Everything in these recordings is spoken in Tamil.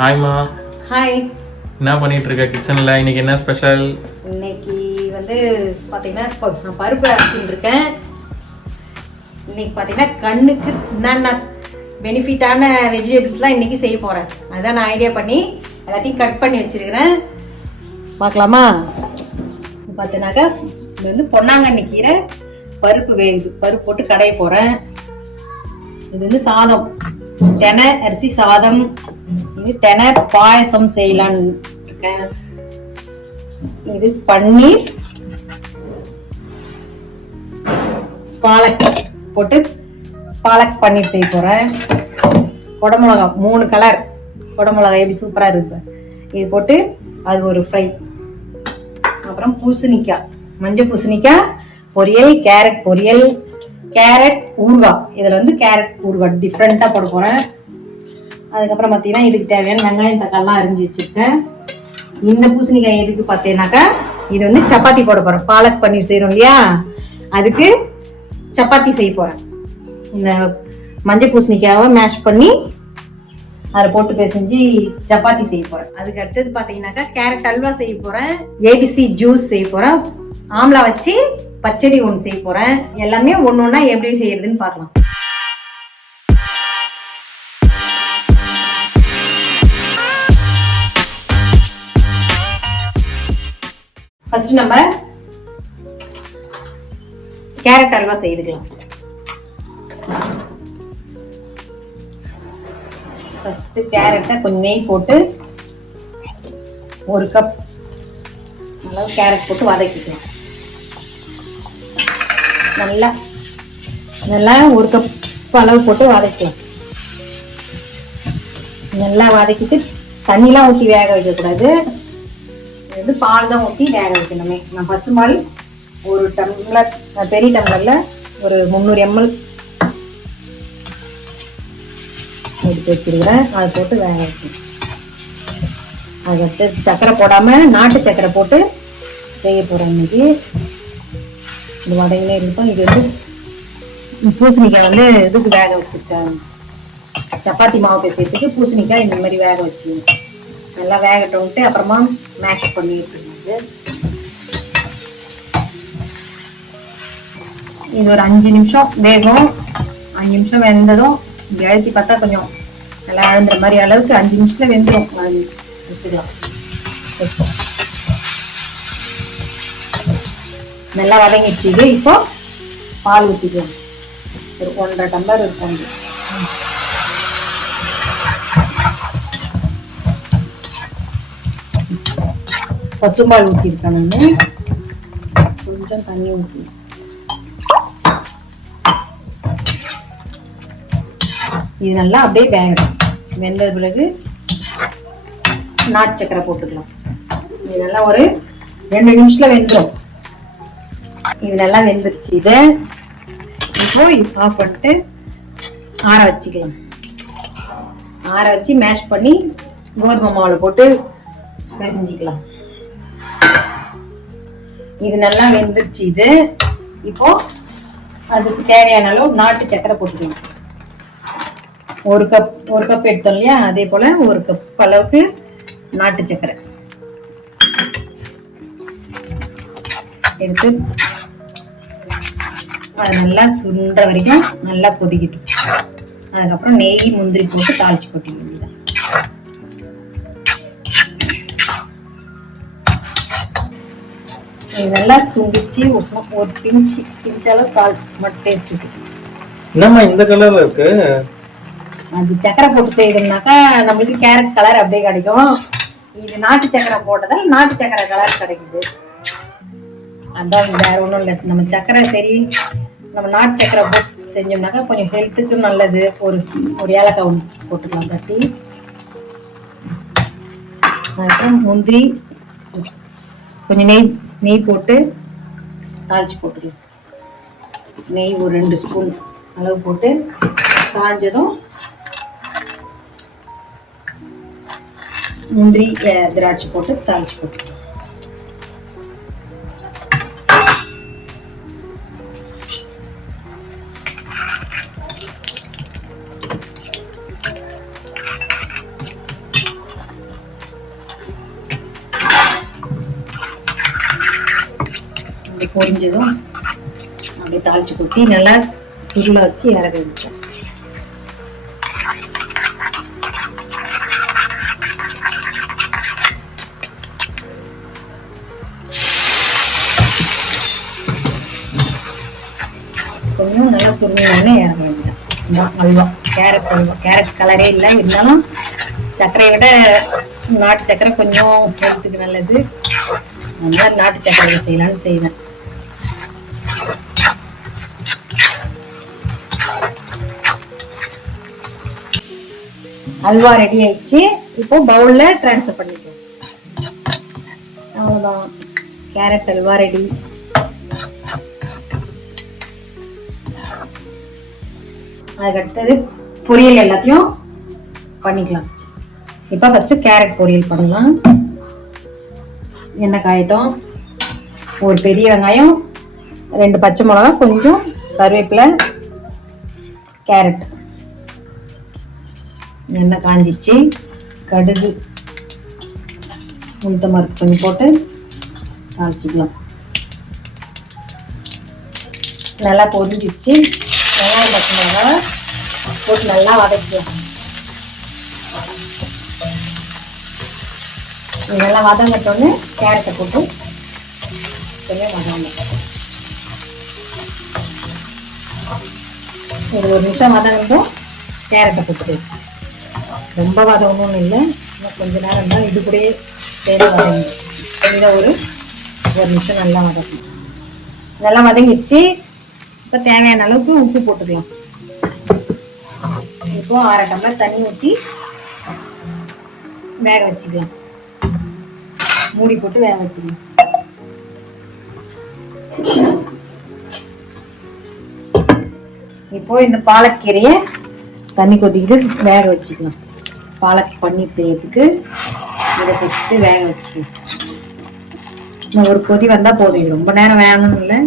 ஹாய்மா. ஹாய். என்ன பண்ணிட்டு இருக்க கிச்சன்ல? இன்னைக்கு என்ன ஸ்பெஷல்? இன்னைக்கு வந்து பாத்தீங்கன்னா நான் பருப்பு அரைச்சிட்டு இருக்கேன். இன்னைக்கு பாத்தீங்கன்னா கண்ணுக்கு என்னென்ன பெனிஃபிட்டான வெஜிடபிள்ஸ்லாம் இன்னைக்கு செய்ய போறேன். அதான் நான் ஐடியா பண்ணி எல்லாத்தையும் கட் பண்ணி வச்சிருக்கிறேன். பார்க்கலாமா? பார்த்தீங்கன்னாக்கா இது வந்து பொன்னாங்கண்ணி கீரை பருப்பு வேகுது. பருப்பு போட்டு கடைய போறேன். இது வந்து சாதம், தெனை அரிசி சாதம். இது தெனை பாயசம் செய்யலான்னு இருக்கேன். இது பன்னீர் பாலக் போட்டு பாலக் பன்னீர் செய்ய போறேன். குடமிளகா 3 கலர் குடமிளகா எப்படி சூப்பரா இருக்கு. இது போட்டு அது ஒரு ஃப்ரை. அப்புறம் பூசணிக்காய், மஞ்சள் பூசணிக்காய் பொரியல், கேரட் பொரியல், கேரட் ஊறுகாய். இதுல வந்து கேரட் ஊறுகாய் டிஃப்ரெண்டா போட போறேன். அதுக்கப்புறம் பாத்தீங்கன்னா இதுக்கு தேவையான வெங்காயம் தக்காளிலாம் அரிஞ்சு வச்சிருக்கேன். இந்த பூசணிக்காய் எதுக்கு பார்த்தீங்கன்னாக்கா இது வந்து சப்பாத்தி போட போறேன். பாலக் பன்னீர் செய்யறோம் இல்லையா, அதுக்கு சப்பாத்தி செய்ய போறேன். இந்த மஞ்சள் பூசணிக்காவை மேஷ் பண்ணி அதில் போட்டு பிசைஞ்சு சப்பாத்தி செய்ய போறேன். அதுக்கு அடுத்தது பாத்தீங்கன்னாக்கா கேரட் அல்வா செய்ய போறேன். ஏபிசி ஜூஸ் செய்ய போறேன். ஆம்லா வச்சு பச்சடி ஒன்று செய்ய போறேன். எல்லாமே ஒன்னு ஒன்னா எப்படி செய்யறதுன்னு பார்க்கலாம். ஃபர்ஸ்ட் நம்ம கேரட் அல்வா செய்துக்கலாம். ஃபர்ஸ்ட் கேரட்டை கொஞ்சம் நெய் போட்டு 1 கப் அளவு கேரட் போட்டு வதக்கிக்கலாம். நல்லா 1 கப் அளவு போட்டு வதக்கலாம். நல்லா வதக்கிட்டு தண்ணிலாம் ஊற்றி வேக வைக்க கூடாது. இது பால் தான் ஊற்றி வேக வைக்கணுமே. நான் பசும்பால் 1 டம்ளர், பெரிய டம்ளர்ல ஒரு 300 ml எடுத்து வச்சிருக்கிறேன். அதை போட்டு வேக வைக்கணும். அதுக்கு சக்கரை போடாம நாட்டு சக்கரை போட்டு செய்ய போறேன் இன்னைக்கு. இது வதங்கினே இருக்கும். இது வந்து பூசணிக்காய் வந்து இதுக்கு வேக வச்சிருக்கேன். சப்பாத்தி மாவு பேசுறதுக்கு பூசணிக்காய் இந்த மாதிரி வேக வச்சு நல்லா வேகட்டும். அப்புறமா மேஷ் பண்ணிட்டு இது ஒரு 5 நிமிஷம் வேகும். 5 நிமிஷம் வெந்ததும் அழுத்தி பார்த்தா கொஞ்சம் நல்லா அழுந்துற மாதிரி அளவுக்கு 5 நிமிஷத்துல வெந்துடும். எடுத்துக்கலாம். நல்லா வதங்கிடுச்சு. இப்போ பால் ஊற்றிக்கலாம். ஒரு 1.5 டம்ளர் இருக்கும். பசும்பால் ஊற்றிருக்கேன். நான் கொஞ்சம் தண்ணி ஊற்றி இது நல்லா அப்படியே வேகணும். வெந்த பிறகு நாட்டு சக்கரை போட்டுக்கலாம். இது நல்லா ஒரு 2 நிமிஷத்துல வெந்துடும். இது நல்லா வெந்துருச்சு. இதை இப்போ ஆஃப் பண்ணிட்டு ஆற வச்சுக்கலாம். ஆற வச்சு மேஷ் பண்ணி கோதுமை மாவுல போட்டு பிசைஞ்சிக்கலாம். இது நல்லா வெந்துருச்சு. இது இப்போ அதுக்கு தேவையான அளவு நாட்டு சக்கரை போட்டுக்கலாம். 1 கப் எடுத்தோம் இல்லையா, அதே போல 1 கப் அளவுக்கு நாட்டு சக்கரை எடுத்து அது நல்லா சுண்ட வரைக்கும் நல்லா கொதிக்கிட்டும். அதுக்கப்புறம் நெய் முந்திரி போட்டு தாளிச்சு கொட்டிக்க வேண்டியதான். இது நல்லா சுண்டிச்சு ஒரு பிஞ்சாலும் சால்ட் மட்டும் டேஸ்ட் இருக்கு. என்னம்மா இந்த கலர்ல இருக்கு? அது சக்கரை போட்டு செய்யணும்னாக்கா நம்மளுக்கு கேரட் கலர் அப்படியே கிடைக்கும். இது நாட்டு சக்கரை போட்டதால் நாட்டு சக்கரை கலர் கிடைக்குது. அதான் வேற ஒன்றும் இல்லை. நம்ம சக்கரை சரி, நம்ம நாட்டு சக்கரை போட்டு செஞ்சோம்னாக்கா கொஞ்சம் ஹெல்த்துக்கு நல்லது. ஒரு ஏலக்காய் ஒன்று போட்டுக்கலாம் தட்டி. அதுக்கப்புறம் முந்திரி கொஞ்சம் நெய் போட்டு தாளிச்சு போட்டுக்கலாம். நெய் ஒரு 2 ஸ்பூன் அளவு போட்டு காஞ்சதும் முந்திரி திராட்சை போட்டு தாளிச்சு போட்டு அப்படி பொரிஞ்சதும் அப்படியே தாளிச்சு கொட்டி நல்லா சுருள வச்சு இறக்க வச்சேன். கொஞ்சம் நல்லா சுருங்கினோடனே இறக்க வேண்டியதான். அல்வா, கேரட் அல்வா. கேரட் கலரே இல்லை, இருந்தாலும் சர்க்கரையை விட நாட்டு சர்க்கரை கொஞ்சம் ஹெல்த்துக்கு நல்லது. அதனால நாட்டு சர்க்கரை செய்யலாம்னு செய்வேன். அல்வா ரெடி ஆயிடுச்சு. இப்போ பவுல்ல டிரான்ஸ்ஃபர் பண்ணிக்கலாம். அவ்வளவுதான், கேரட் அல்வா ரெடி. அதுக்கு அடுத்தது பொரியல் எல்லாத்தையும் பண்ணிக்கலாம். இப்ப ஃபர்ஸ்ட் கேரட் பொரியல் பண்ணலாம். எண்ணெய் காயட்டும். ஒரு பெரிய வெங்காயம், 2 பச்சை மிளகா, கொஞ்சம் கருவேப்பிலை, கேரட். எண்ணெய் காஞ்சிச்சு. கடுகு, உளுத்தம் பருப்பு கொஞ்சம் போட்டு தாளிச்சிக்கலாம். நல்லா பொரிஞ்சிச்சு. வெங்காயம் பச்சை மிளகா போட்டு நல்லா வதக்கலாம். நல்லா வதங்கட்டோன்னு கேரட்டை போட்டு கொஞ்சம் வதங்கணும். ஒரு 1 நிமிஷம் வதங்கட்டும். கேரட்டை போட்டு ரொம்ப வதங்கணும்னு இல்லை, இன்னும் கொஞ்ச நேரம் இருந்தால் இது கூட சேர்ந்து வதங்கணும். இந்த ஒரு 1 நிமிஷம் நல்லா வதங்கணும். நல்லா வதங்கிடுச்சு. இப்போ தேவையான அளவுக்கு உப்பு போட்டுக்கலாம். இப்போ 1/2 டம்ளர் தண்ணி ஊற்றி வேக வச்சுக்கலாம். மூடி போட்டு வேக வச்சுக்கலாம். இப்போ இந்த பாலக்கீரையை தண்ணி கொதிக்குது, வேக வச்சுக்கலாம். பாலக் பன்னீர் செய்யறதுக்கு இதை ஃபஸ்ட்டு வேக வச்சுக்கலாம். ஒரு கொதி வந்தா போதும். இது ரொம்ப நேரம் வேகணும் இல்லை,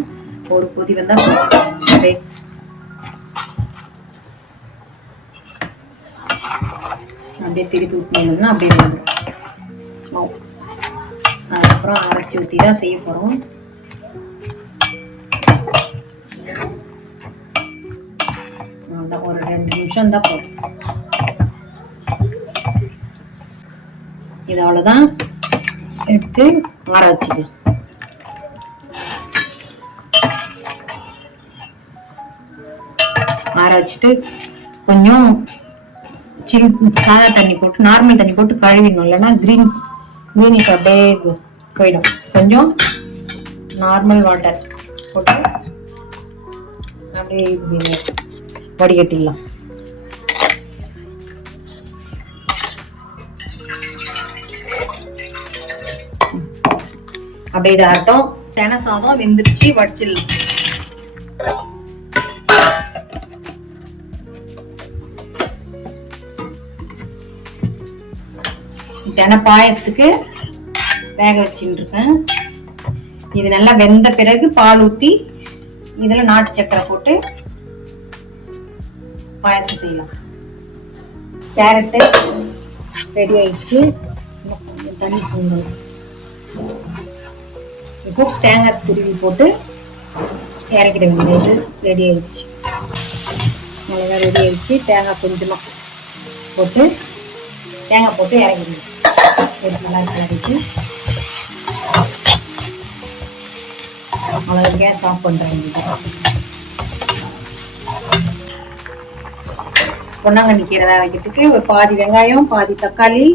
ஒரு கொதி வந்தா போதும். அப்படியே திருப்பி ஊற்றினோம்னா அப்படியே வந்துடும். அதுக்கப்புறம் அரைச்சி ஊற்றி தான் செய்ய போகிறோம். ஒரு 2 நிமிஷம் தான் போதும். இது அவ்வளோதான். எடுத்து ஆற வச்சுக்கலாம். ஆற வச்சுட்டு கொஞ்சம் சாதா தண்ணி போட்டு, நார்மல் தண்ணி போட்டு கழுவிடணும். இல்லைன்னா கிரீனிஷ் அப்படியே போயிடும். கொஞ்சம் நார்மல் வாட்டர் போட்டு அப்படியே வடிகட்டிடலாம். அப்படியே இது ஆகட்டும். தெனை சாதம் வெந்துருச்சு, வடிச்சிடலாம். தெனை பாயசத்துக்கு வேக வச்சுட்டு இருக்கேன். இது நல்லா வெந்த பிறகு பால் ஊத்தி இதுல நாட்டு சக்கரை போட்டு பாயசம் செய்யலாம். கேரட் ரெடி ஆயிடுச்சு. கொஞ்சம் தண்ணி போடணும். இப்போ தேங்காய் துருவி போட்டு இறக்கிட வேண்டியது. ரெடி ஆயிடுச்சு. நல்லா ரெடி ஆயிடுச்சு. தேங்காய் கொஞ்சமா போட்டு இறக்கிடுங்க. நல்லா கிளறிட்டு அவ்வளோ கேஸ் ஆஃப் பண்ணுறேன். பொன்னாங்கண்ணி கீரை வேக வைக்கிறதுக்கு ஒரு பாதி வெங்காயம், பாதி தக்காளி,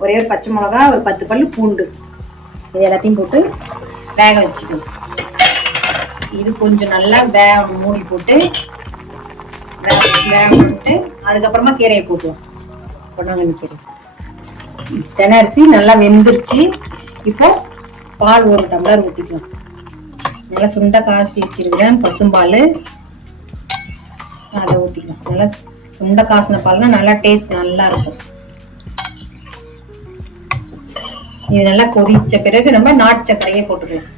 ஒரே ஒரு பச்சை மிளகா, ஒரு 10 பல்லு பூண்டு, இது எல்லாத்தையும் போட்டு வேக வச்சுக்கணும். இது கொஞ்சம் நல்லா வேகணும். மூடி போட்டு வேகணுன்ட்டு அதுக்கப்புறமா கீரையை போட்டுவோம். பொன்னாங்கண்ணி கீரை. தெனை அரிசி நல்லா வெந்துருச்சு. இப்போ பால் 1 டம்ளர் ஊற்றிக்கலாம். நல்லா சுண்டை காய்ச்சி வச்சிருக்கிறேன் பசும்பால், அதை ஊற்றிக்கலாம். நல்லா சுண்டை காசின பால்னா நல்லா டேஸ்ட் நல்லா இருக்கும். இது நல்லா கொதிச்ச பிறகு நம்ம நாட்டு சர்க்கரையே போட்டுக்கலாம்.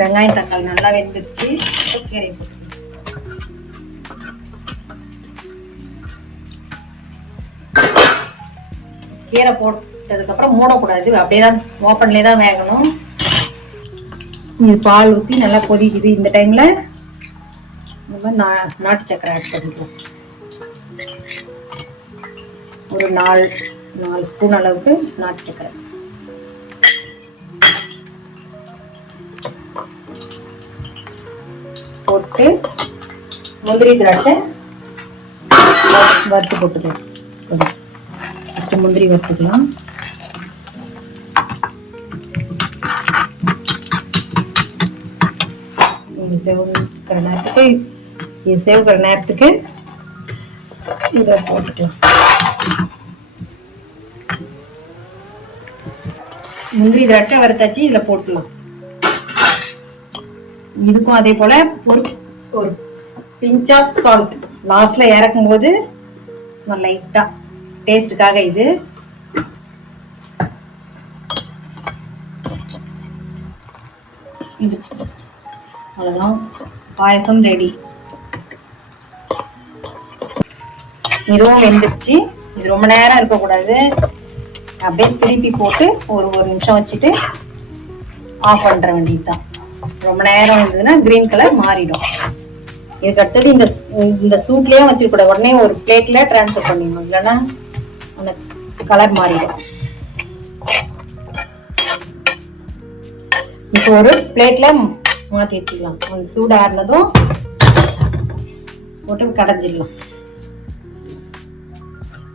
வெங்காயம் தக்காளி நல்லா வெந்துருச்சு. கீரையை போட்டுக்கலாம். கீரை போட்டதுக்கு அப்புறம் மூடக்கூடாது, அப்படியேதான் ஓப்பன்லேயே தான் வேகணும். இது பால் ஊற்றி நல்லா கொதிக்குது. இந்த டைம்ல நம்ம நாட்டு சக்கரை ஆட் பண்ணிக்கலாம். ஒரு 4 ஸ்பூன் அளவுக்கு நாட்டு சக்கரை. போட்டு முந்திரி திராட்சை வறுத்து போட்டுக்கலாம். ஃபஸ்ட்டு முந்திரி வறுத்துக்கலாம். சேவுக்கிற நேரத்துக்கு இதை போட்டுக்கலாம். முந்திரி திராட்சை வறுத்தாச்சு, இதுல போட்டுக்கலாம். இதுக்கும் அதே போல ஒரு பிஞ்ச் ஆஃப் சால்ட் லாஸ்ட்ல இறக்கும் போது சும்மா லைட்டா டேஸ்டுக்காக. இது அவ்வளவுதான், பாயசம் ரெடி. இதுவும் வெந்துருச்சு. இது ரொம்ப நேரம் இருக்கக்கூடாது. அப்படியே திருப்பி போட்டு ஒரு நிமிஷம் வச்சுட்டு ஆஃப் பண்ற வேண்டியதுதான். ரொம்ப நேரம் இருந்ததுன்னா கிரீன் கலர் மாறிடும். இதுக்கு அடுத்தது இந்த சூட்லயே வச்சுக்க கூடாது, உடனே ஒரு பிளேட்ல டிரான்ஸ்ஃபர் பண்ணிடணும், இல்லைன்னா அந்த கலர் மாறிடும். இப்போ ஒரு பிளேட்ல மாத்தி வச்சுக்கலாம். அந்த சூடு ஆறுனதும் போட்டு கடைஞ்சிடலாம்.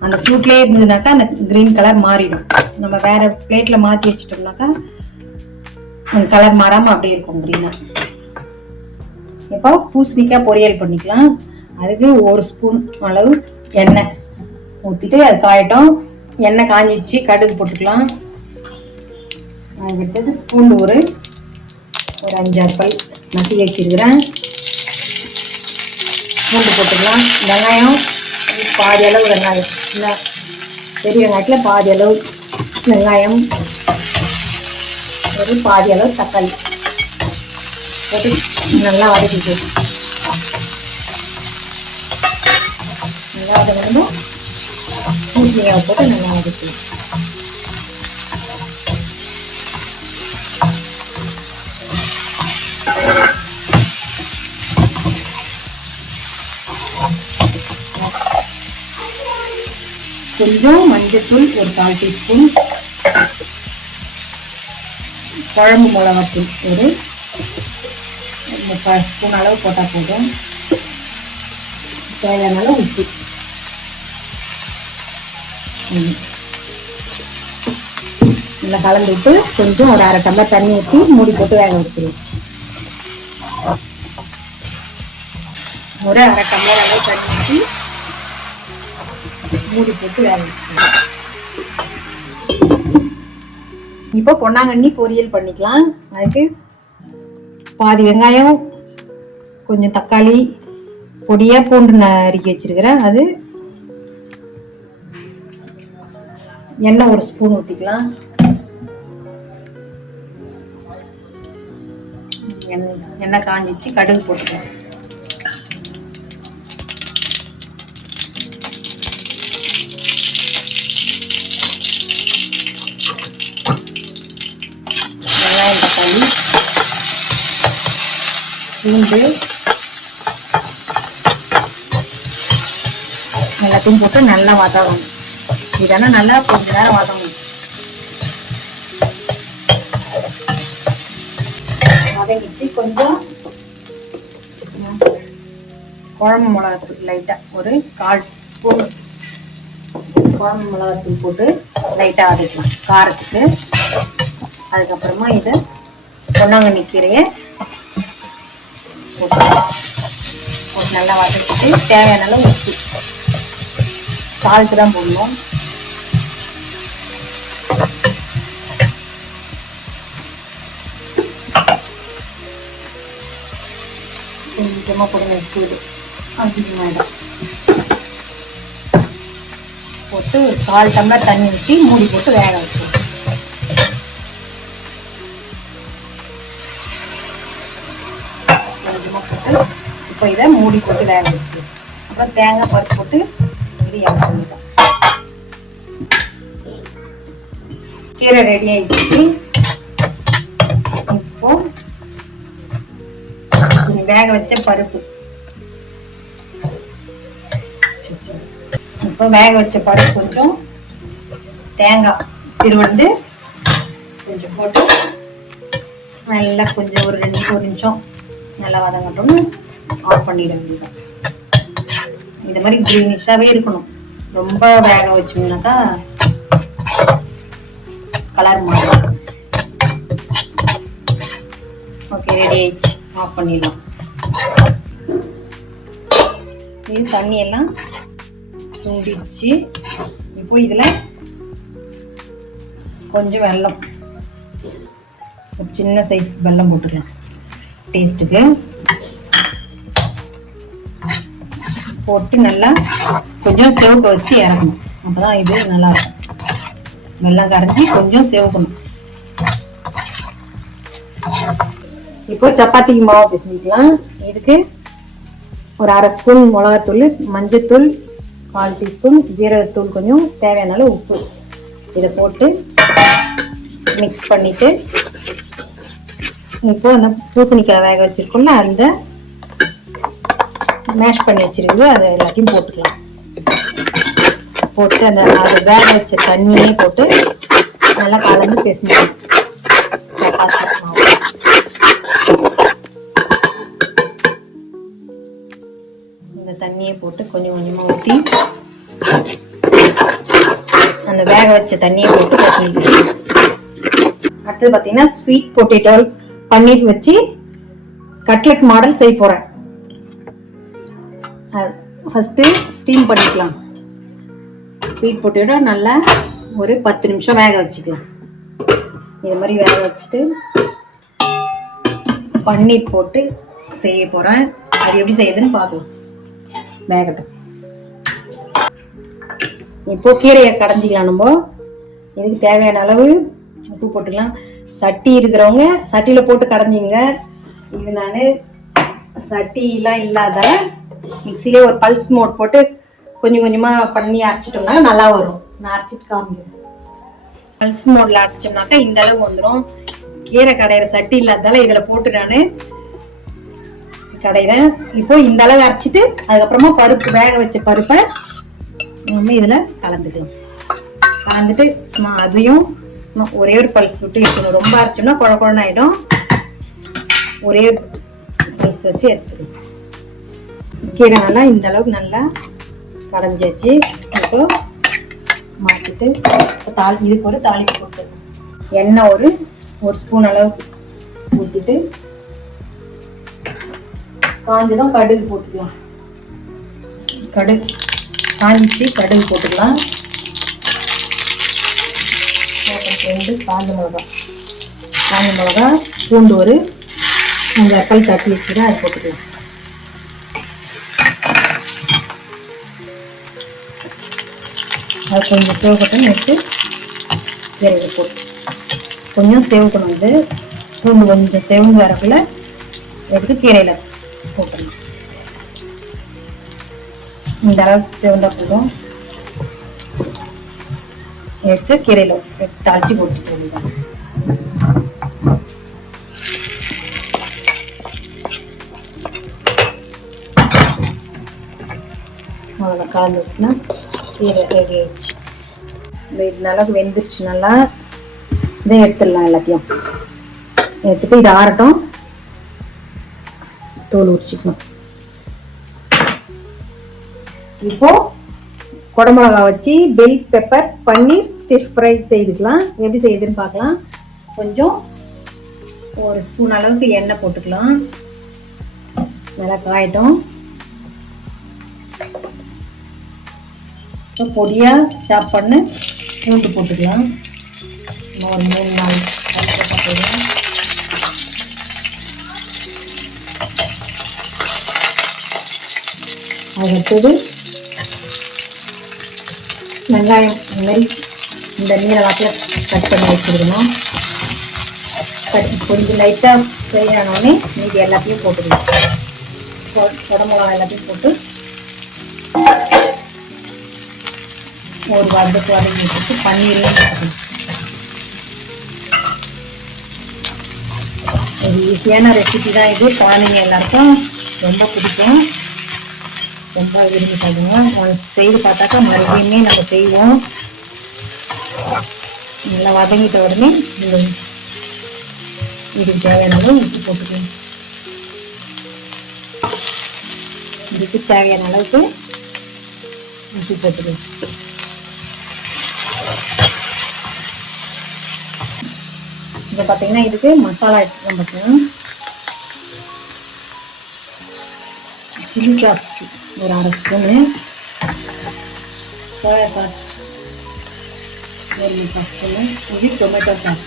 அந்த சூட்லயே இருந்ததுனாக்கா அந்த கிரீன் கலர் மாறிடும். நம்ம வேற பிளேட்ல மாத்தி வச்சுட்டோம்னாக்கா அந்த கலர் மாறாம அப்படியே இருக்கும் கிரீனா. இப்போ பூசணிக்காய் பொரியல் பண்ணிக்கலாம். அதுக்கு 1 ஸ்பூன் அளவு எண்ணெய் ஊற்றிட்டு அது காயட்டும். எண்ணெய் காஞ்சிச்சு, கடுகு போட்டுக்கலாம். அதுக்கடுத்தது பூண்டு ஒரு 5-6 பல் நசுக்கி வச்சிருக்கிறேன், பூண்டு போட்டுக்கலாம். வெங்காயம் பாதி அளவு வெங்காயம், பெரிய வெங்காயத்தில் பாதி அளவு வெங்காயம், ஒரு பாதி அளவு தக்காளி போட்டு நல்லா வதக்கிட்டு நல்லா வதக்கணும். பூசணிக்காய் போட்டு நல்லா வதக்கணும். கொஞ்சம் மஞ்சத்தூள் ஒரு 1/4 டீஸ்பூன், குழம்பு மிளகாத்தூள் ஒரு 3 ஸ்பூன் அளவு போட்டால் போதும். தேவையான அளவு உப்பு, நல்லா கலந்து விட்டு கொஞ்சம் ஒரு 1/2 டம்ளர் தண்ணி ஊற்றி மூடி போட்டு வேக வச்சிருவோம். ஒரு 1/2 டம்ளர் அளவு தண்ணி ஊற்றி மூடி போட்டு வேக வச்சிருவோம். இப்போ பொன்னாங்கண்ணி பொரியல் பண்ணிக்கலாம். அதுக்கு பாதி வெங்காயம், கொஞ்சம் தக்காளி, பொடியா பூண்டு நறுக்கி வச்சிருக்கிறேன். அது எண்ணெய் 1 ஸ்பூன் ஊற்றிக்கலாம். எண்ணெய் காஞ்சிச்சு, கடுகு போட்டுக்கலாம். வெங்காயம், தக்காளி, பூண்டு எல்லாத்தையும் போட்டு நல்லா வதங்கணும். இதெல்லாம் நல்லா கொஞ்ச நேரம் வதங்கணும். வதங்கிட்டு கொஞ்சம் குழம்பு மிளகாத்தூள் லைட்டா ஒரு 1/4 ஸ்பூன் குழம்பு மிளகாத்தூள் போட்டு லைட்டா வதக்கலாம் காரத்துக்கு. அதுக்கப்புறமா இதை பொன்னாங்கண்ணி கீரையை போட்டு நல்லா வதக்கிட்டு தேவையான அளவு உப்பு, சால்ட்டு தான் போடணும். கொஞ்சமாக போடுங்க, உப்பு அதிகமாகிடும். போட்டு 1/4 டம்ளர் தண்ணி ஊற்றி மூடி போட்டு வேக வச்சுருவோம். கொஞ்சமாக போட்டு இப்போ இதை மூடி போட்டு வேக வச்சுருவோம். அப்புறம் தேங்காய் பருப்பு போட்டு இது இறக்கிட்டோம். கீரை ரெடி ஆயிடுச்சு. இப்போ வேக வச்ச பருப்பு. இப்போ வேக வச்ச பருப்பு கொஞ்சம் தேங்காய் திருவண்டு கொஞ்சம் போட்டு நல்லா கொஞ்சம் ஒரு 2 நிமிஷம் நல்லா வதங்கட்டும். ஆஃப் பண்ணிட வேண்டியதான். இந்த மாதிரி கிரீனிஷாவே இருக்கணும். ரொம்ப வேக வச்சோம்னாக்கா கலர் மாறும். ஓகே, ரெடி ஆயிடுச்சு. ஆஃப் பண்ணிடலாம். இது தண்ணி எல்லாம் சூடிச்சு. இப்போ இதுல கொஞ்சம் வெல்லம், ஒரு சின்ன சைஸ் வெல்லம் போட்டுக்கலாம் டேஸ்ட்டுக்கு. போட்டு நல்லா கொஞ்சம் சிவக்க வச்சு இறக்கணும். அப்பதான் இது நல்லா இருக்கும். வெல்லம் கரைஞ்சி கொஞ்சம் சிவக்கணும். இப்போ சப்பாத்திக்கு மாவு பிசைஞ்சிக்கலாம். இதுக்கு ஒரு 1/2 ஸ்பூன் மிளகாத்தூள், மஞ்சத்தூள் 1/4 டீஸ்பூன், ஜீரகத்தூள் கொஞ்சம், தேவையான அளவு உப்பு இதை போட்டு மிக்ஸ் பண்ணிட்டு இப்போ அந்த பூசணிக்காய் வேக வச்சிருக்கோம்ல அந்த மேஷ் பண்ணி வச்சிருக்கு அதை எல்லாத்தையும் போட்டுக்கலாம். போட்டு அந்த அதை வேக வச்ச தண்ணியே போட்டு நல்லா கலந்து பேசணும். இந்த தண்ணியை போட்டு கொஞ்சம் கொஞ்சமா ஊற்றி அந்த வேக வச்ச தண்ணியை போட்டு பேசணும். அடுத்தது பாத்தீங்கன்னா ஸ்வீட் பொட்டேட்டோ பன்னீர் வச்சு கட்லெட் மாடல் செய்ய போறேன். ஃபர்ஸ்ட் ஸ்டீம் பண்ணிக்கலாம். ஸ்வீட் பொட்டேட்டோ நல்லா ஒரு 10 நிமிஷம் வேக வச்சுக்கலாம். இது மாதிரி வேக வச்சுட்டு பன்னீர் போட்டு செய்ய போறேன். அது எப்படி செய்யுதுன்னு பார்க்கலாம். வேகட்டும். இப்போ கீரையை கடைஞ்சிக்கலாம். நம்ம இதுக்கு தேவையான அளவு உப்பு போட்டுக்கலாம். சட்டி இருக்கிறவங்க சட்டியில போட்டு கடைஞ்சிங்க. இது நான் சட்டிலாம் இல்லாத மிக்சிலே ஒரு பல்ஸ் மோட் போட்டு கொஞ்சம் கொஞ்சமா பண்ணி அரைச்சிட்டோம்னா நல்லா வரும். நான் அரைச்சிட்டு காமிக்கிறேன். பல்ஸ் மோட்ல அரைச்சோம்னாக்கா இந்த அளவு வந்துடும். கீரை கடையிற சட்டி இல்லாதால இதுல போட்டு நான் கடையிறேன். இப்போ இந்த அளவு அரைச்சிட்டு அதுக்கப்புறமா பருப்பு வேக வச்ச பருப்பை நம்ம இதுல கலந்துக்கலாம். கலந்துட்டு சும்மா அதையும் ஒரே ஒரு பல்ஸ் விட்டு எடுக்கணும். ரொம்ப அரைச்சோம்னா குழ குழன்னு ஆயிடும். ஒரே ஒரு பல்ஸ் வச்சு எடுத்துக்கணும். கீரை நல்லா இந்த அளவுக்கு நல்லா கடைஞ்சாச்சு. இப்போ மாற்றிட்டு இதுக்கு ஒரு தாளிப்பு போட்டு எண்ணெய் ஒரு ஸ்பூன் அளவு ஊற்றிட்டு காஞ்சதும் கடுகு போட்டுக்கலாம். கடுகு காஞ்சி கடுகு போட்டுக்கலாம். காஞ்ச மிளகா பூண்டு ஒரு 5 அப்பல் தட்டி வச்சுதான் அது போட்டுக்கலாம். அது கொஞ்சம் சேவக்கட்டும். எடுத்து கீரையை போட்டு கொஞ்சம் சேவக்கணும். இது பூண்டு கொஞ்சம் சேவந்து வரக்குள்ள எடுத்து கீரையில போட்டுக்கலாம். இந்த அளவுக்கு சேவந்தா போதும். எடுத்து கீரையில தாளிச்சு போட்டு வேண்டியதான். அவ்வளோதான். கலந்து விட்டுனா கீரை ரெடி ஆயிடுச்சு. இந்த அளவுக்கு வெந்துருச்சு. நல்லா இதை எடுத்துடலாம். எல்லாத்தையும் எடுத்துட்டு இது ஆறட்டும். தோல் உரிச்சிக்கணும். இப்போ குடமிளகா வச்சு பெல் பெப்பர் பன்னீர் ஸ்டிர் ஃப்ரை செய்துக்கலாம். எப்படி செய்யுதுன்னு பார்க்கலாம். கொஞ்சம் ஒரு ஸ்பூன் அளவுக்கு எண்ணெய் போட்டுக்கலாம். நல்லா காயட்டும். பொடியா சாப் பண்ண பூண்டு போட்டுக்கலாம். ஒரு 3-4 போட்டுக்கலாம். அடுத்தது வெங்காயம் இந்த மாதிரி இந்த நீல வாக்கில் கட் பண்ணி வச்சுருக்கணும். கொஞ்சம் லைட்டாக ஃப்ரை ஆனோடனே மீதி எல்லாத்தையும் போட்டுக்கலாம். குடமிளகா எல்லாத்தையும் போட்டு ஒரு வதக்கு வதக்கி வச்சுட்டு பன்னீரையும் போட்டுக்கலாம். ஒரு ஈஸியான ரெசிபி தான் இது. குழந்தைங்க எல்லாருக்கும் ரொம்ப பிடிக்கும், ரொம்ப விரும்பி சாப்பிடுவோம். ஒன்ஸ் செய்து பார்த்தாக்கா மறுபடியுமே நம்ம செய்வோம். நல்லா வதங்கிட்ட உடனே இதுக்கு தேவையான அளவு உப்பு போட்டுக்கணும். இதுக்கு தேவையான அளவுக்கு உப்பு போட்டுக்கணும். இப்போ பார்த்தீங்கன்னா இதுக்கு மசாலா எடுத்துக்கணும். பார்த்தீங்கன்னா சில்லி சாஸ் ஒரு 1/2 ஸ்பூனு, சோயா சாஸ் 1 ஸ்பூனு, இது டொமேட்டோ சாஸ்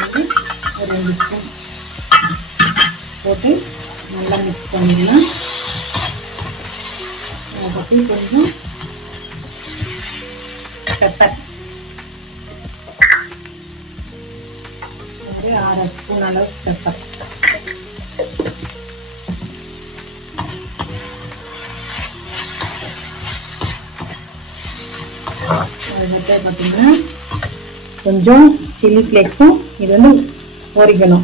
வந்து ஒரு 2 ஸ்பூன் போட்டு நல்லா மிக்ஸ் பண்ணிடலாம். அதை பற்றி கொஞ்சம் பெப்பர் ஒரு 1/2 ஸ்பூன் அளவு பெப்பர், அது பார்த்தீங்கன்னா கொஞ்சம் சில்லி ஃப்ளேக்ஸும், இது வந்து ஒரிகனோ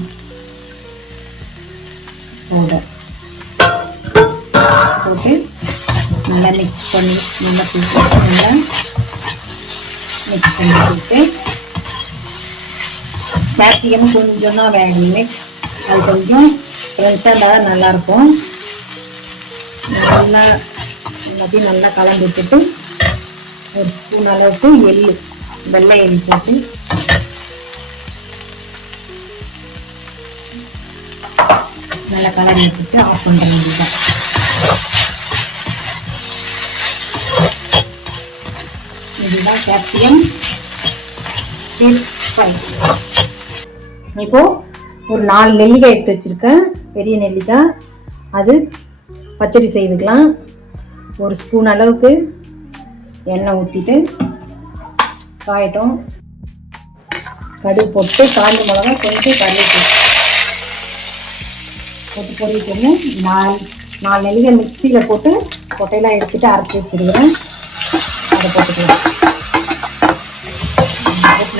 பவுடர் போட்டு நல்லா மிக்ஸ் பண்ணி நல்லா நல்லா மிக்ஸ் பண்ணி போட்டு கேப்சிகம் கொஞ்சம் தான் வேகணுமே, அது கொஞ்சம் ஃப்ரெஷ்ஷாக இருந்தால் நல்லாயிருக்கும். நல்லா எல்லாத்தையும் நல்லா கலந்து விட்டுட்டு 1 ஸ்பூன் அளவுக்கு எள்ளு, வெள்ளை எள்ளு போட்டு நல்லா கலரி வச்சுட்டு ஆஃப் பண்ணுற வேண்டியதான். இதுதான் கேப்சிகம் ஃப்ரை. இப்போ ஒரு 4 நெல்லிக்காய் எடுத்து வச்சிருக்கேன், பெரிய நெல்லிக்காய். அது பச்சடி செய்துக்கலாம். 1 ஸ்பூன் அளவுக்கு எண்ணெய் ஊற்றிட்டு காயட்டும். கடுகு போட்டு காஞ்ச மிளகா கொஞ்சம் கருவேப்பிலை போட்டு பொரிட்டோன்னு 4 நெல்லிக்காய் மிக்சியில் போட்டு கொட்டையெல்லாம் எடுத்துட்டு அரைச்சி வச்சிருக்கிறேன். அதை போட்டுக்கலாம்.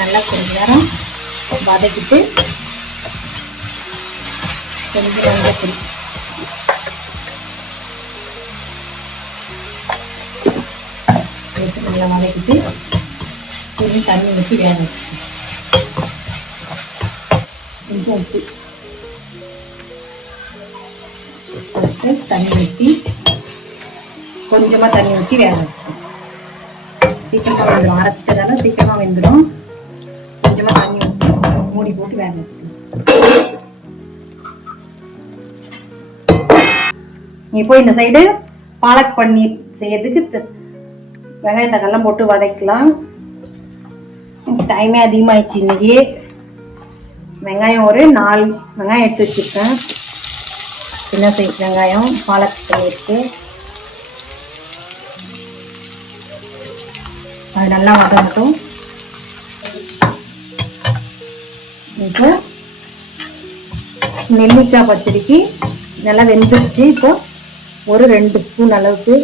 நல்லா கொஞ்ச நேரம் வதக்கிட்டு கொஞ்சம் மஞ்சள் நல்லா வதக்கிட்டு கொஞ்சம் தண்ணி ஊற்றி வேக வச்சுக்கணும். கொஞ்சம் உப்பு போட்டு தண்ணி ஊற்றி கொஞ்சமாக தண்ணி ஊற்றி வேக வச்சுக்கணும். சீக்கிரமாக வெந்துடும், அரைச்சிட்டதால சீக்கிரமாக வெந்துடும். கொஞ்சமாக தண்ணி ஊற்றி மூடி போட்டு வேக வச்சுக்கணும். இப்போ இந்த சைடு பாலக் பன்னீர் செய்யறதுக்கு வெங்காயம் தக்காளிலாம் போட்டு வதக்கலாம். டைமே அதிகமாகிடுச்சு இன்னைக்கு. வெங்காயம் ஒரு 4 வெங்காயம் எடுத்து வச்சிருக்கேன், சின்ன சைஸ் வெங்காயம் பாலக் பன்னீருக்கு. அது நல்லா வதங்கட்டும். இப்போ நெல்லிக்காய் பச்சடிக்கு நல்லா வெந்துருச்சு. இப்போ ஒரு 2 ஸ்பூன் அளவுக்கு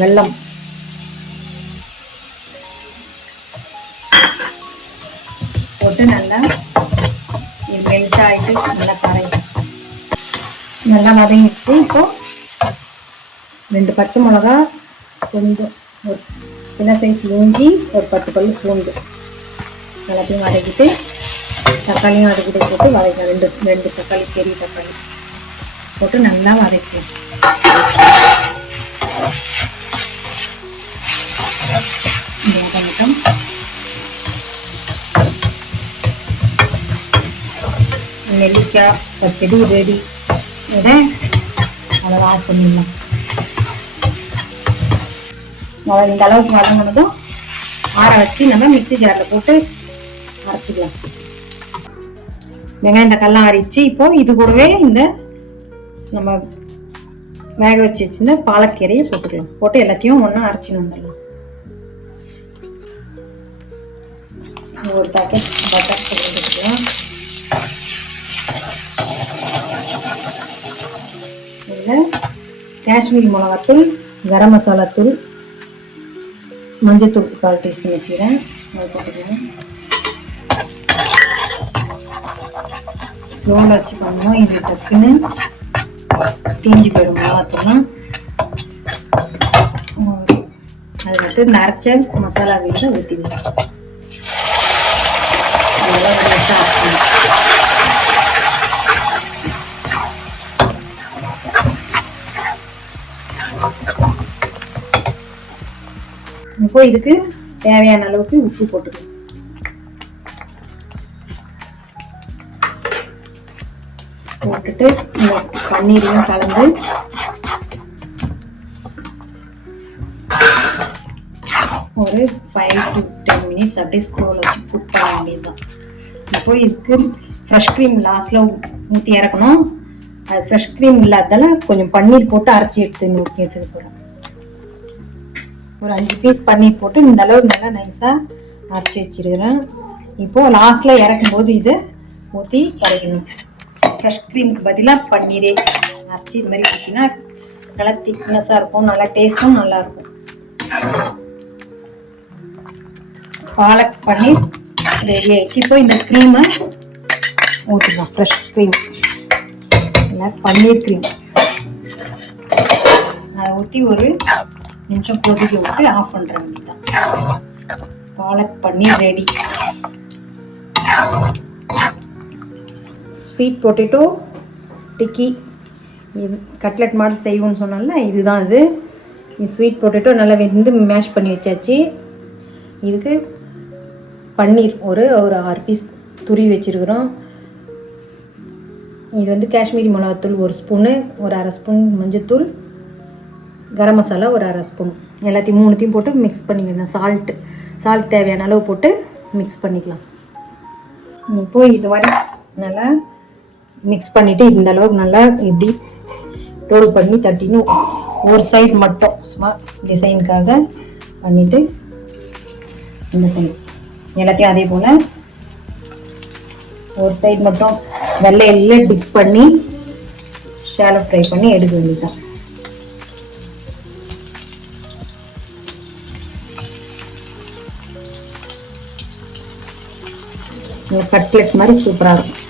வெல்லம் போட்டு நல்லா மெல்ட் ஆகிட்டு நல்லா கரையும். நல்லா வதங்கிடுச்சு. இப்போ 2 பச்சை மிளகா, கொஞ்சம் ஒரு சின்ன சைஸ் இஞ்சி, ஒரு 10 பல்லு பூண்டு எல்லாத்தையும் வதக்கிட்டு தக்காளியும் அதுக்கிட்ட போட்டு வதக்கலாம். 2 தக்காளி, பெரிய தக்காளி போட்டு நல்லா வதக்கலாம். வதங்கட்டும். நெல்லிக்காய் பச்சடி ரெடி. இதை அதை ஆஃப் பண்ணிடலாம். இந்த அளவுக்கு வதங்கினதும் ஆற வச்சு நம்ம மிக்ஸி ஜாரில் போட்டு அரைச்சிக்கலாம். வெங்காயம் தக்காளிலாம் அரைச்சி இப்போ இது கூடவே இந்த நம்ம வேக வச்சு வச்சிருந்த பாலக்கீரையை போட்டுக்கலாம். போட்டு எல்லாத்தையும் ஒன்றா அரைச்சின்னு வந்துடலாம். ஒரு பேக்கெட் பட்டர் போட்டுக்கலாம். இதில் காஷ்மீரி மிளகாத்தூள், கரம் மசாலா தூள், மஞ்சள் தூள் 1/4 டீஸ்பூன் வச்சுக்கிறேன். அது போட்டுக்கலாம். ஸ்லோவில் வச்சு பண்ணணும். இது டக்குன்னு தீஞ்சு போயிடும் மிளகாத்தூள்லாம். அது வந்து நரைச்ச மசாலா வீட்டை ஊற்றிடலாம். அதெல்லாம் மிக்ஸ் ஆகணும். இப்போ இதுக்கு தேவையான அளவுக்கு உப்பு போட்டுக்கலாம். போட்டுட்டு இந்த பன்னீரையும் கலந்து ஒரு 5 to 10 minutes அப்படியே ஸ்லோவில் வச்சு குக் பண்ண வேண்டியதுதான். இப்போ இதுக்கு ஃப்ரெஷ் க்ரீம் லாஸ்ட்ல ஊற்றி இறக்கணும். அது ஃப்ரெஷ் க்ரீம் இல்லாதால கொஞ்சம் பன்னீர் போட்டு அரைச்சி எடுத்துக்க போகிறோம். ஒரு 5 பீஸ் பன்னீர் போட்டு இந்த அளவுக்கு நல்லா நைஸாக அரைச்சி வச்சிருக்கிறேன். இப்போ லாஸ்ட்ல இறக்கும் போது இதை ஊற்றி இறக்கணும். ஃப்ரெஷ் க்ரீமுக்கு பதிலாக பன்னீரே அரைச்சி இது மாதிரி ஊற்றினா நல்லா திக்னஸாக இருக்கும், நல்லா டேஸ்ட்டும் நல்லா இருக்கும். பாலக் பன்னீர் ரெடி ஆயிடுச்சு. இப்போ இந்த க்ரீமை ஊற்றிக்கலாம். ஃப்ரெஷ் க்ரீம் இல்லை பன்னீர் க்ரீம் அதை ஊற்றி ஒரு நிமிஷம் கொதிக்க விட்டு ஆஃப் பண்ணுற வேண்டியதான். பாலக் பன்னீர் ரெடி. ஸ்வீட் பொட்டேட்டோ டிக்கி கட்லெட் மாடல் செய்வோம்னு சொன்னால இதுதான் இது. ஸ்வீட் பொட்டேட்டோ நல்லா வெந்து மேஷ் பண்ணி வச்சாச்சு. இதுக்கு பன்னீர் ஒரு 6 பீஸ் துருவி வச்சுருக்குறோம். இது வந்து காஷ்மீரி மிளகாத்தூள் 1 ஸ்பூனு, ஒரு 1/2 ஸ்பூன் மஞ்சத்தூள், கரம் மசாலா ஒரு 1/2 ஸ்பூன், எல்லாத்தையும் 3த்தையும் போட்டு மிக்ஸ் பண்ணிக்கணும். சால்ட் தேவையான அளவு போட்டு மிக்ஸ் பண்ணிக்கலாம். இப்போது இது மாதிரி நல்லா மிக்ஸ் பண்ணிவிட்டு இந்த அளவுக்கு நல்லா இப்படி ரோல் பண்ணி தட்டின்னு ஒரு சைடு மட்டும் சும்மா டிசைனுக்காக பண்ணிவிட்டு இந்த சைடு எல்லாத்தையும் அதே போல் ஒரு சைடு மட்டும் வெள்ளை எல்லாம் டிப் பண்ணி ஷாலோ ஃப்ரை பண்ணி எடுக்க வேண்டியதுதான். கட்லெட் மாதிரி சூப்பராக இருக்கும்.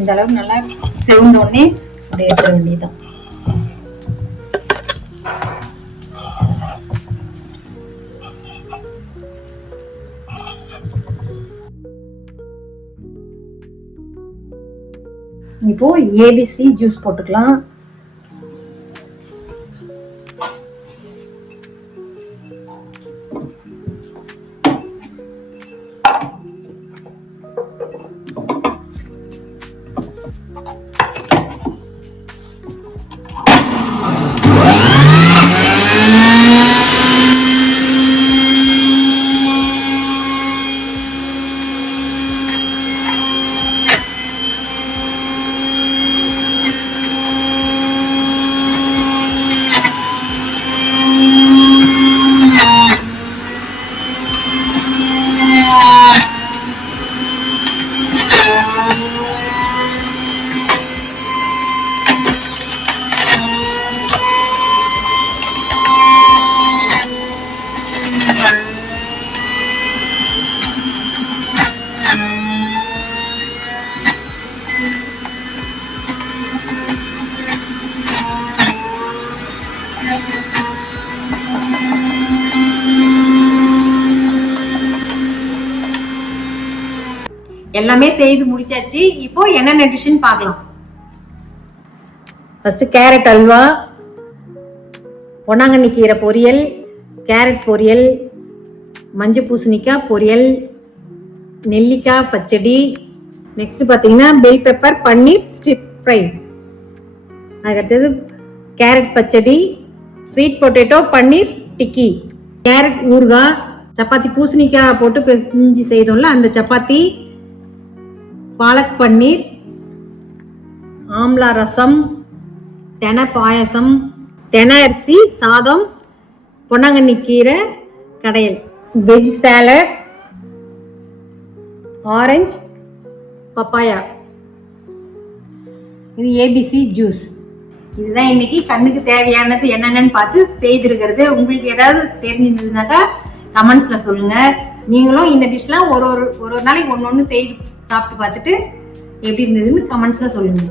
இந்த அளவுக்கு நல்லா செவந்த உடனே அப்படியே எடுக்க வேண்டியதுதான். இப்போ ஏபிசி ஜூஸ் போட்டுக்கலாம். எல்லாமே செய்து முடிச்சாச்சு. இப்போ என்னென்ன டிஷ்னு பார்க்கலாம். ஃபர்ஸ்ட் கேரட் அல்வா, பொன்னாங்கண்ணி கீரை பொரியல், கேரட் பொரியல், மஞ்சள் பூசணிக்காய் பொரியல், நெல்லிக்காய் பச்சடி, நெக்ஸ்ட் பார்த்தீங்கன்னா பெல் பெப்பர் பன்னீர் ஸ்ட்ரிப் ஃப்ரை, அதுக்கடுத்தது கேரட் பச்சடி, ஸ்வீட் பொட்டேட்டோ பன்னீர் டிக்கி, கேரட் ஊறுகாய், சப்பாத்தி பூசணிக்காய் போட்டு பிசைஞ்சு செய்தோம்ல அந்த சப்பாத்தி, பாலக் பன்னீர், ஆம்லா ரசம், தெனை பாயசம், தெனை அரிசி சாதம், பொன்னாங்கண்ணி கீரை கடையல், வெஜ் சாலட், ஆரஞ்சு பப்பாயா, இது ஏபிசி ஜூஸ். இதுதான் இன்னைக்கு கண்ணுக்கு தேவையானது என்னென்னு பார்த்து செய்திருக்கிறது. உங்களுக்கு ஏதாவது தெரிஞ்சிருந்ததுனாக்கா கமெண்ட்ஸ்ல சொல்லுங்க. நீங்களும் இந்த டிஷ்லாம் ஒரு ஒரு நாளைக்கு ஒன்னொன்னு செய்து சாப்பிட்டு பார்த்துட்டு எப்படி இருந்ததுன்னு கமெண்ட்ஸ்ல சொல்லுங்க.